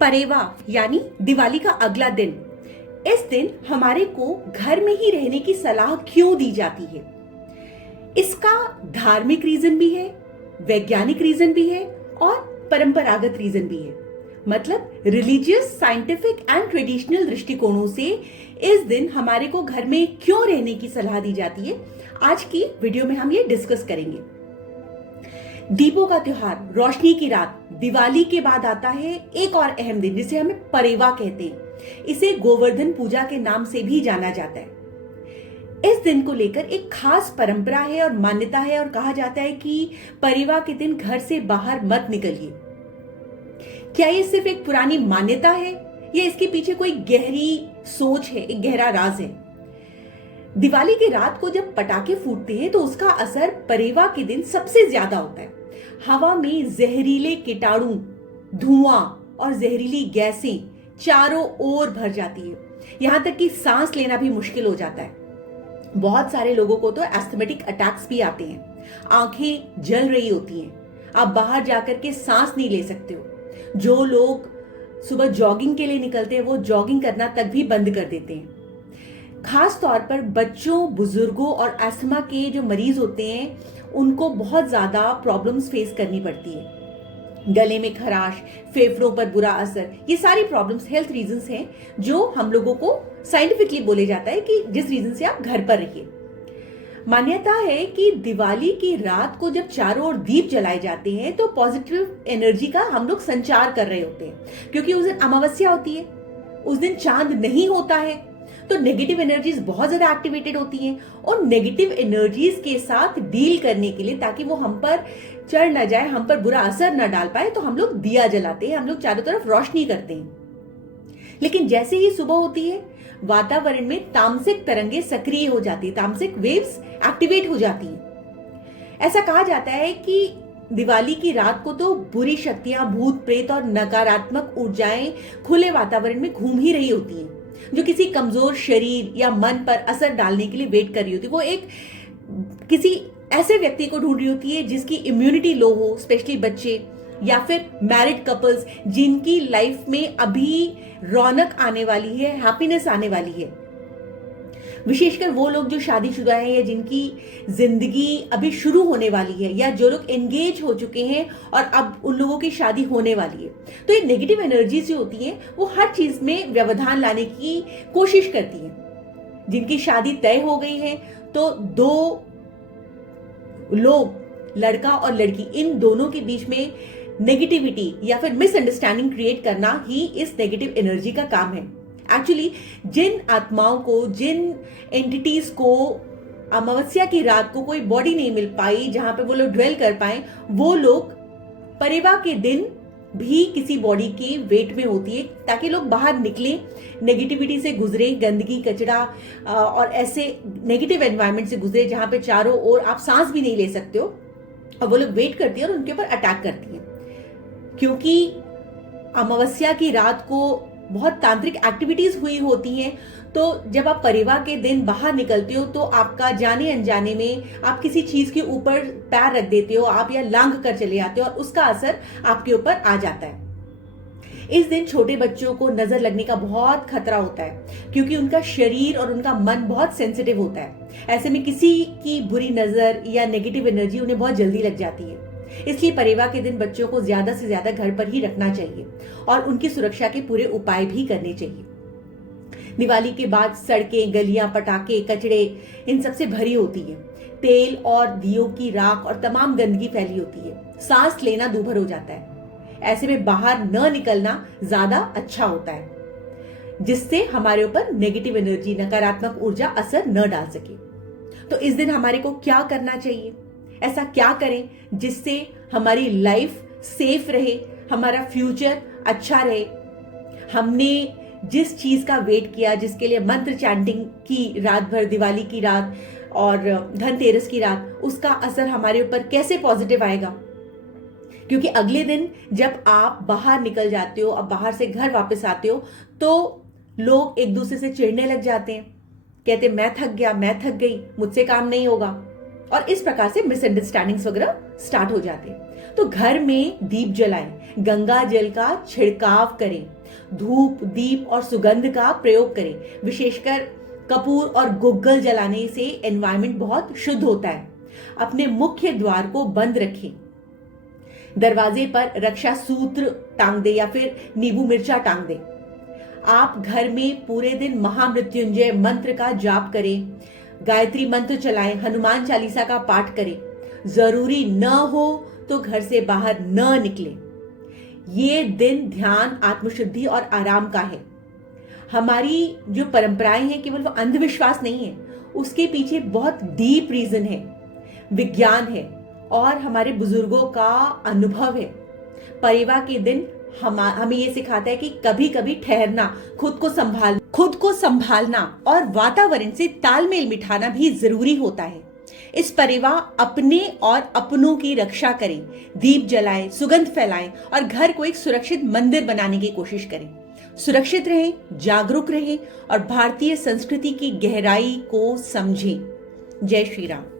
परेवा यानी दिवाली का अगला दिन। इस दिन हमारे को घर में ही रहने की सलाह क्यों दी जाती है? इसका धार्मिक रीजन भी है, वैज्ञानिक रीजन भी है और परंपरागत रीजन भी है। मतलब रिलीजियस, साइंटिफिक एंड ट्रेडिशनल दृष्टिकोणों से इस दिन हमारे को घर में क्यों रहने की सलाह दी जाती है, आज की वीडियो में हम ये डिस्कस करेंगे। दीपों का त्योहार, रोशनी की रात, दिवाली के बाद आता है एक और अहम दिन जिसे हमें परेवा कहते हैं। इसे गोवर्धन पूजा के नाम से भी जाना जाता है। इस दिन को लेकर एक खास परंपरा है और मान्यता है और कहा जाता है कि परेवा के दिन घर से बाहर मत निकलिए। क्या ये सिर्फ एक पुरानी मान्यता है या इसके पीछे कोई गहरी सोच है, एक गहरा राज है? दिवाली की रात को जब पटाखे फूटते हैं तो उसका असर परेवा के दिन सबसे ज्यादा होता है। हवा में जहरीले कीटाणु, धुआं और जहरीली गैसें चारों ओर भर जाती है। यहां तक कि सांस लेना भी मुश्किल हो जाता है। बहुत सारे लोगों को तो एस्थमेटिक अटैक्स भी आते हैं। आंखें जल रही होती हैं। आप बाहर जाकर के सांस नहीं ले सकते हो। जो लोग सुबह जॉगिंग के लिए निकलते हैं वो जॉगिंग करना तक भी बंद कर देते हैं। खास तौर पर बच्चों, बुजुर्गों और अस्थमा के जो मरीज होते हैं उनको बहुत ज्यादा प्रॉब्लम्स फेस करनी पड़ती है। गले में खराश, फेफड़ों पर बुरा असर, ये सारी प्रॉब्लम्स हेल्थ रीजंस हैं जो हम लोगों को साइंटिफिकली बोले जाता है कि जिस रीजन से आप घर पर रहिए। मान्यता है कि दिवाली की रात को जब चारों ओर दीप जलाए जाते हैं तो पॉजिटिव एनर्जी का हम लोग संचार कर रहे होते हैं, क्योंकि उस दिन अमावस्या होती है, उस दिन चांद नहीं होता है, तो नेगेटिव एनर्जीज बहुत ज्यादा एक्टिवेटेड होती हैं और नेगेटिव एनर्जीज के साथ डील करने के लिए, ताकि वो हम पर चढ़ ना जाए, हम पर बुरा असर ना डाल पाए, तो हम लोग दिया जलाते हैं, हम लोग चारों तरफ रोशनी करते हैं। लेकिन जैसे ही सुबह होती है वातावरण में तामसिक तरंगे सक्रिय हो जाती है, तामसिक वेव्स एक्टिवेट हो जाती हैं। ऐसा कहा जाता है कि दिवाली की रात को तो बुरी शक्तियां, भूत प्रेत और नकारात्मक ऊर्जाएं खुले वातावरण में घूम ही रही होती हैं, जो किसी कमजोर शरीर या मन पर असर डालने के लिए वेट कर रही होती है। वो एक किसी ऐसे व्यक्ति को ढूंढ रही होती है जिसकी इम्यूनिटी लो हो, स्पेशली बच्चे या फिर मैरिड कपल्स जिनकी लाइफ में अभी रौनक आने वाली है, हैप्पीनेस आने वाली है। विशेषकर वो लोग जो शादीशुदा हैं या जिनकी जिंदगी अभी शुरू होने वाली है, या जो लोग एंगेज हो चुके हैं और अब उन लोगों की शादी होने वाली है। तो ये नेगेटिव एनर्जी जो होती है वो हर चीज में व्यवधान लाने की कोशिश करती है। जिनकी शादी तय हो गई है तो दो लोग, लड़का और लड़की, इन दोनों के बीच में नेगेटिविटी या फिर मिसअंडरस्टैंडिंग क्रिएट करना ही इस नेगेटिव एनर्जी का काम है। एक्चुअली जिन आत्माओं को, जिन एंटिटीज को अमावस्या की रात को कोई बॉडी नहीं मिल पाई जहां पे वो लोग ड्वेल कर पाए, वो लोग परेवा के दिन भी किसी बॉडी के वेट में होती है, ताकि लोग बाहर निकले, नेगेटिविटी से गुजरे, गंदगी, कचरा और ऐसे नेगेटिव एनवायरनमेंट से गुजरे जहां पे चारों ओर आप सांस भी नहीं ले सकते हो, और वो लोग वेट करती है और उनके ऊपर अटैक करती है। क्योंकि अमावस्या की रात को बहुत तांत्रिक एक्टिविटीज हुई होती हैं, तो जब आप परेवा के दिन बाहर निकलते हो तो आपका जाने अनजाने में आप किसी चीज के ऊपर पैर रख देते हो, आप या लांग कर चले जाते हो और उसका असर आपके ऊपर आ जाता है। इस दिन छोटे बच्चों को नजर लगने का बहुत खतरा होता है, क्योंकि उनका शरीर और उनका मन बहुत सेंसिटिव होता है। ऐसे में किसी की बुरी नजर या नेगेटिव एनर्जी उन्हें बहुत जल्दी लग जाती है। इसलिए परेवा के दिन बच्चों को ज्यादा से ज्यादा घर पर ही रखना चाहिए और उनकी सुरक्षा के पूरे उपाय भी करने चाहिए। दिवाली के बाद सड़कें, गलियां, पटाखे, कचड़े, इन सबसे भरी होती है। तेल और दियों की राख और तमाम गंदगी फैली होती है। सांस लेना दूभर हो जाता है। ऐसे में बाहर न निकलना ज्यादा अच्छा होता है, जिससे हमारे ऊपर नेगेटिव एनर्जी, नकारात्मक ऊर्जा असर न डाल सके। तो इस दिन हमारे को क्या करना चाहिए? ऐसा क्या करें जिससे हमारी लाइफ सेफ रहे, हमारा फ्यूचर अच्छा रहे? हमने जिस चीज का वेट किया, जिसके लिए मंत्र चैंटिंग की रात भर, दिवाली की रात और धनतेरस की रात, उसका असर हमारे ऊपर कैसे पॉजिटिव आएगा? क्योंकि अगले दिन जब आप बाहर निकल जाते हो, अब बाहर से घर वापस आते हो, तो लोग एक दूसरे से चिढ़ने लग जाते हैं, कहते मैं थक गया, मैं थक गई, मुझसे काम नहीं होगा। और इस प्रकार से मिसअंडरस्टैंडिंग्स वगैरह स्टार्ट हो जाते हैं। तो घर में दीप जलाएं, गंगा जल का छिड़काव करें, धूप, दीप और सुगंध का प्रयोग करें। विशेषकर कपूर और गुग्गल जलाने से एनवायरनमेंट बहुत शुद्ध होता है। अपने मुख्य द्वार को बंद रखें। दरवाजे पर रक्षा सूत्र टांग दे या फिर नींबू मिर्चा टांग दे। आप घर में पूरे दिन महामृत्युंजय मंत्र का जाप करें, गायत्री मंत्र चलाएं, हनुमान चालीसा का पाठ करें। जरूरी न हो तो घर से बाहर न निकलें। ये दिन ध्यान, आत्मशुद्धि और आराम का है। हमारी जो परंपराएं हैं केवल वो अंधविश्वास नहीं है, उसके पीछे बहुत डीप रीजन है, विज्ञान है और हमारे बुजुर्गों का अनुभव है। परिवार के दिन हमें ये सिखाता है कि कभी कभी ठहरना, खुद को संभालना और वातावरण से तालमेल बिठाना भी जरूरी होता है। इस परिवार अपने और अपनों की रक्षा करें, दीप जलाएं, सुगंध फैलाएं और घर को एक सुरक्षित मंदिर बनाने की कोशिश करें। सुरक्षित रहें, जागरूक रहें और भारतीय संस्कृति की गहराई को समझें। जय श्री राम।